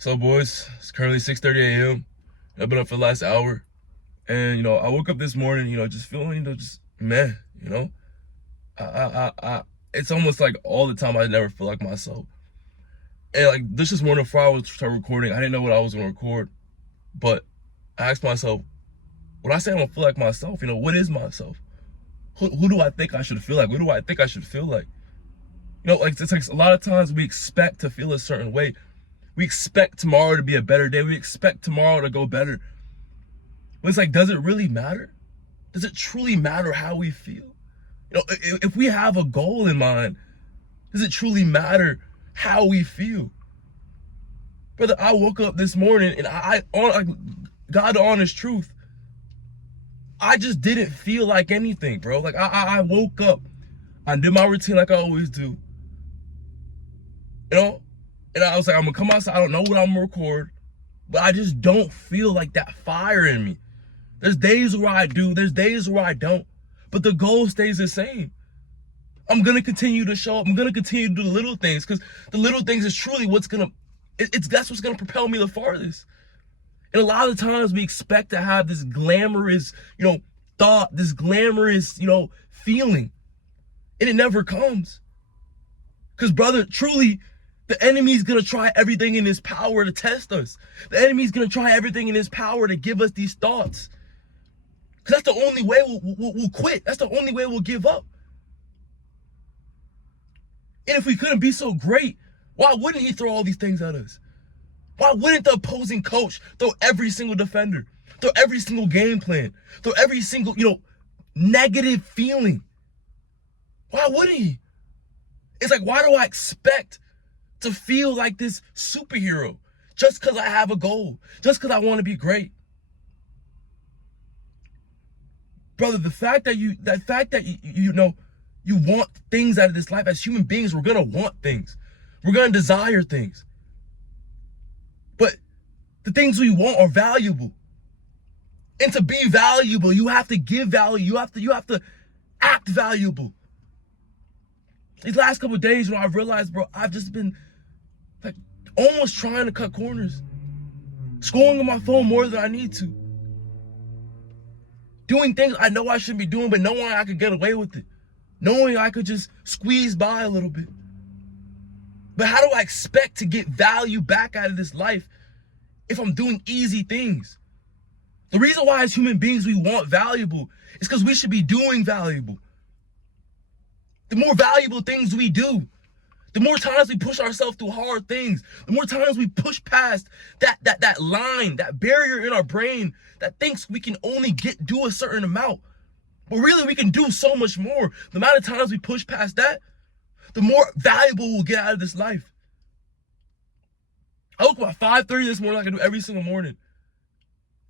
So, boys, it's currently 6:30 a.m. I've been up for the last hour. And, I woke up this morning, just feeling, just meh, you know? It's almost like all the time I never feel like myself. And, like, this morning before I was start recording, I didn't know what I was going to record. But I asked myself, when I say I don't feel like myself, what is myself? Who do I think I should feel like? What do I think I should feel like? It's like a lot of times we expect to feel a certain way. We expect tomorrow to be a better day. We expect tomorrow to go better. But it's like, does it really matter? Does it truly matter how we feel? If we have a goal in mind, does it truly matter how we feel? Brother, I woke up this morning and God, the honest truth, I just didn't feel like anything, bro. Like I woke up, I did my routine like I always do, and I was like, I'm gonna come outside. I don't know what I'm gonna record, but I just don't feel like that fire in me. There's days where I do, there's days where I don't, but the goal stays the same. I'm gonna continue to show up. I'm gonna continue to do the little things, because the little things is truly that's what's gonna propel me the farthest. And a lot of times we expect to have this glamorous, thought, this glamorous, feeling, and it never comes. Because, brother, truly, the enemy's gonna try everything in his power to test us. The enemy's gonna try everything in his power to give us these thoughts. Because that's the only way we'll quit. That's the only way we'll give up. And if we couldn't be so great, why wouldn't he throw all these things at us? Why wouldn't the opposing coach throw every single defender, throw every single game plan, throw every single, negative feeling? Why wouldn't he? It's like, why do I expect to feel like this superhero just because I have a goal, just because I want to be great? Brother, the fact that you want things out of this life, as human beings, we're going to want things. We're going to desire things. But the things we want are valuable. And to be valuable, you have to give value. You have to act valuable. These last couple of days, I've realized, bro, I've just been like almost trying to cut corners. Scrolling on my phone more than I need to. Doing things I know I shouldn't be doing, but knowing I could get away with it. Knowing I could just squeeze by a little bit. But how do I expect to get value back out of this life if I'm doing easy things? The reason why as human beings we want valuable is because we should be doing valuable. The more valuable things we do, the more times we push ourselves through hard things, the more times we push past that line, that barrier in our brain that thinks we can only do a certain amount. But really we can do so much more. The amount of times we push past that, the more valuable we'll get out of this life. I woke up at 5:30 this morning like I do every single morning.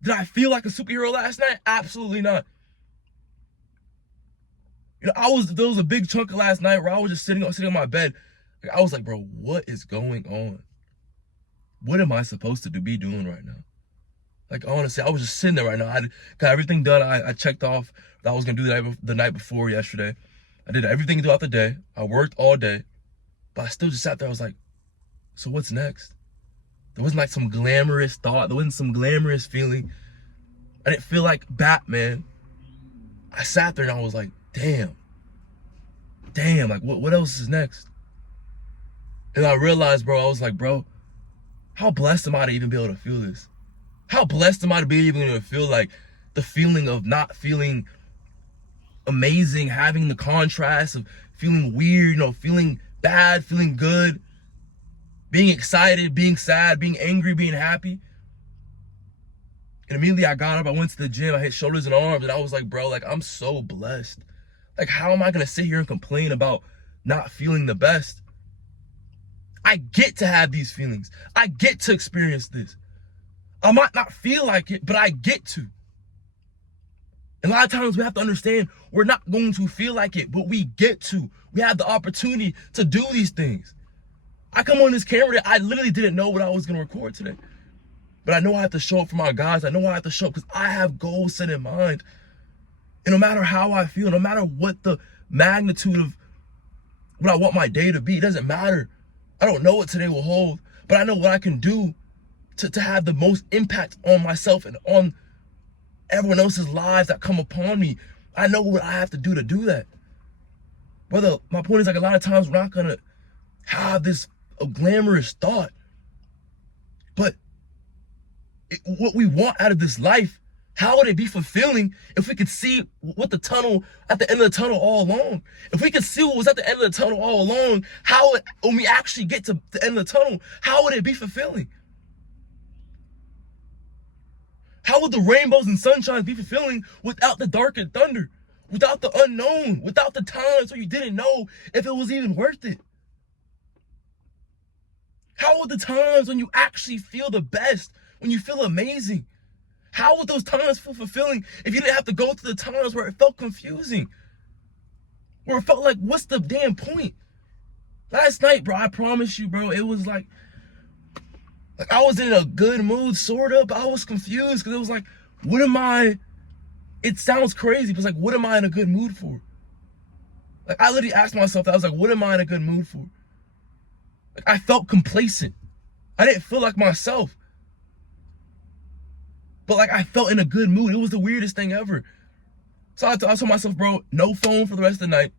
Did I feel like a superhero last night? Absolutely not. There was a big chunk of last night where I was just sitting on my bed. I was like, bro, what is going on? What am I supposed to be doing right now? Like, honestly, I was just sitting there right now. I got everything done. I checked off that I was going to do the night before yesterday. I did everything throughout the day. I worked all day. But I still just sat there. I was like, so what's next? There wasn't like some glamorous thought. There wasn't some glamorous feeling. I didn't feel like Batman. I sat there and I was like, damn, like what else is next? And I realized, bro, I was like, bro, how blessed am I to even be able to feel this? How blessed am I to be able to feel like the feeling of not feeling amazing, having the contrast of feeling weird, feeling bad, feeling good, being excited, being sad, being angry, being happy. And immediately I got up, I went to the gym, I hit shoulders and arms, and I was like, bro, like, I'm so blessed. Like, how am I going to sit here and complain about not feeling the best? I get to have these feelings. I get to experience this. I might not feel like it, but I get to. And a lot of times we have to understand we're not going to feel like it, but we get to. We have the opportunity to do these things. I come on this camera, I literally didn't know what I was going to record today. But I know I have to show up for my guys. I know I have to show up because I have goals set in mind. And no matter how I feel, no matter what the magnitude of what I want my day to be, it doesn't matter. I don't know what today will hold, but I know what I can do to have the most impact on myself and on everyone else's lives that come upon me. I know what I have to do that. Brother, my point is, like, a lot of times we're not gonna have this a glamorous thought, but what we want out of this life, how would it be fulfilling if we could see what the tunnel, at the end of the tunnel all along? If we could see what was at the end of the tunnel all along, when we actually get to the end of the tunnel, how would it be fulfilling? How would the rainbows and sunshines be fulfilling without the dark and thunder? Without the unknown? Without the times where you didn't know if it was even worth it? How would the times when you actually feel the best, when you feel amazing, how would those times feel fulfilling if you didn't have to go through the times where it felt confusing? Where it felt like, what's the damn point? Last night, bro, I promise you, bro, it was like I was in a good mood, sort of, but I was confused because it was like, what am I? It sounds crazy, but it's like, what am I in a good mood for? Like, I literally asked myself that. I was like, what am I in a good mood for? Like, I felt complacent. I didn't feel like myself. But like, I felt in a good mood. It was the weirdest thing ever. So I told myself, bro, no phone for the rest of the night.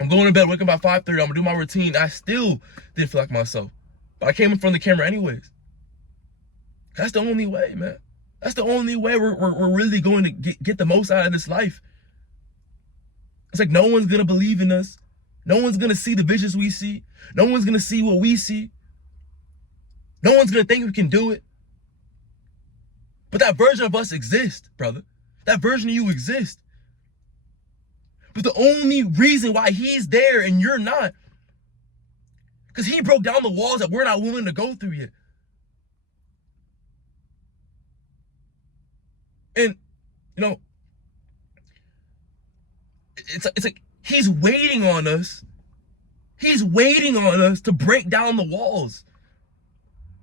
I'm going to bed, waking up by 5:30. I'm gonna do my routine. I still didn't feel like myself. But I came in front of the camera anyways. That's the only way, man. That's the only way we're really going to get the most out of this life. It's like, no one's gonna believe in us. No one's gonna see the visions we see. No one's gonna see what we see. No one's gonna think we can do it. But that version of us exists, brother. That version of you exists. But the only reason why he's there and you're not, because he broke down the walls that we're not willing to go through yet. And, you know, it's like he's waiting on us. He's waiting on us to break down the walls.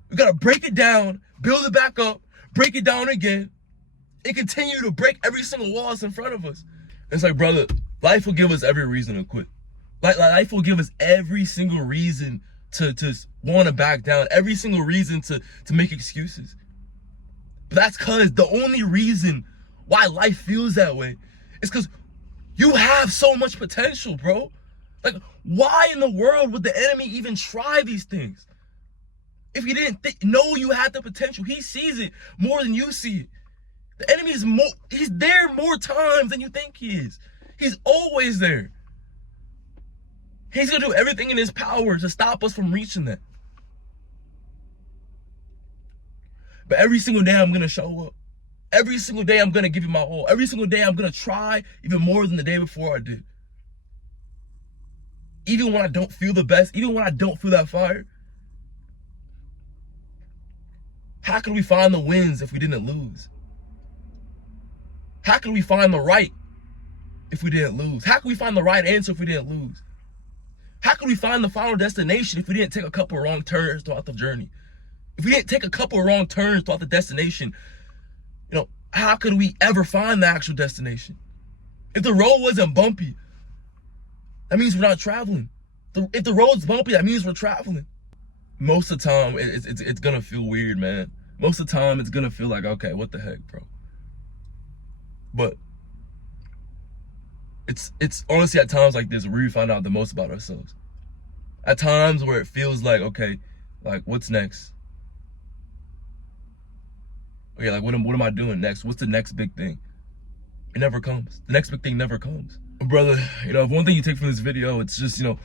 We gotta break it down, build it back up, break it down again, and continue to break every single wall that's in front of us. It's like, brother, life will give us every reason to quit. Life will give us every single reason to want to back down, every single reason to make excuses. But that's because the only reason why life feels that way is because you have so much potential, bro. Like, why in the world would the enemy even try these things? If he didn't know you had the potential, he sees it more than you see it. The enemy is he's there more times than you think he is. He's always there. He's gonna do everything in his power to stop us from reaching that. But every single day I'm gonna show up. Every single day I'm gonna give you my all. Every single day I'm gonna try even more than the day before I did. Even when I don't feel the best, even when I don't feel that fire. How could we find the wins if we didn't lose? How could we find the right if we didn't lose? How could we find the right answer if we didn't lose? How could we find the final destination if we didn't take a couple wrong turns throughout the journey? If we didn't take a couple wrong turns throughout the destination, you know, how could we ever find the actual destination? If the road wasn't bumpy, that means we're not traveling. If the road's bumpy, that means we're traveling. Most of the time, it's gonna feel weird, man. Most of the time, it's gonna feel like, okay, what the heck, bro? But it's honestly at times like this where we find out the most about ourselves. At times where it feels like, okay, like, what's next? Okay, like, what am I doing next? What's the next big thing? It never comes. The next big thing never comes. Brother, you know, if one thing you take from this video, it's just, you know,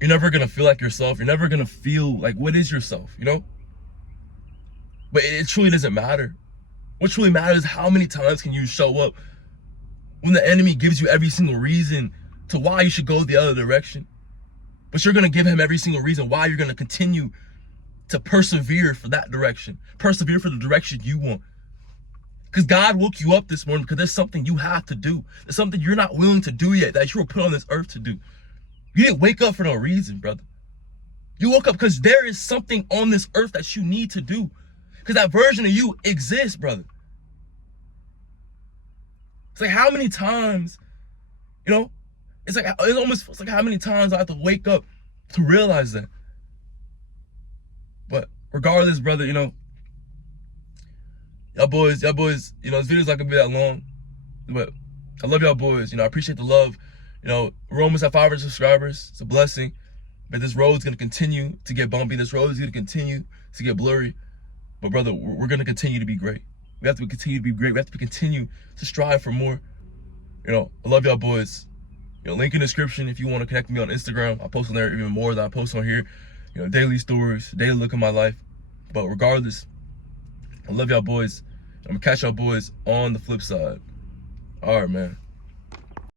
you're never gonna feel like yourself. You're never gonna feel like, what is yourself, you know? But it truly doesn't matter. What truly matters is how many times can you show up when the enemy gives you every single reason to why you should go the other direction. But you're gonna give him every single reason why you're gonna continue to persevere for that direction. Persevere for the direction you want. Because God woke you up this morning because there's something you have to do. There's something you're not willing to do yet that you were put on this earth to do. You didn't wake up for no reason, brother. You woke up because there is something on this earth that you need to do. Because that version of you exists, brother. It's like, how many times, you know, it's like, it almost feels like how many times I have to wake up to realize that. But regardless, brother, y'all boys, this video's not gonna be that long, but I love y'all boys. I appreciate the love. We're almost at 500 subscribers. It's a blessing. But this road's gonna continue to get bumpy. This road is gonna continue to get blurry. But brother, we're gonna continue to be great. We have to continue to be great. We have to continue to strive for more. I love y'all boys. Link in the description if you want to connect with me on Instagram. I post on there even more than I post on here. Daily stories, daily look at my life. But regardless, I love y'all boys. I'm gonna catch y'all boys on the flip side. All right, man.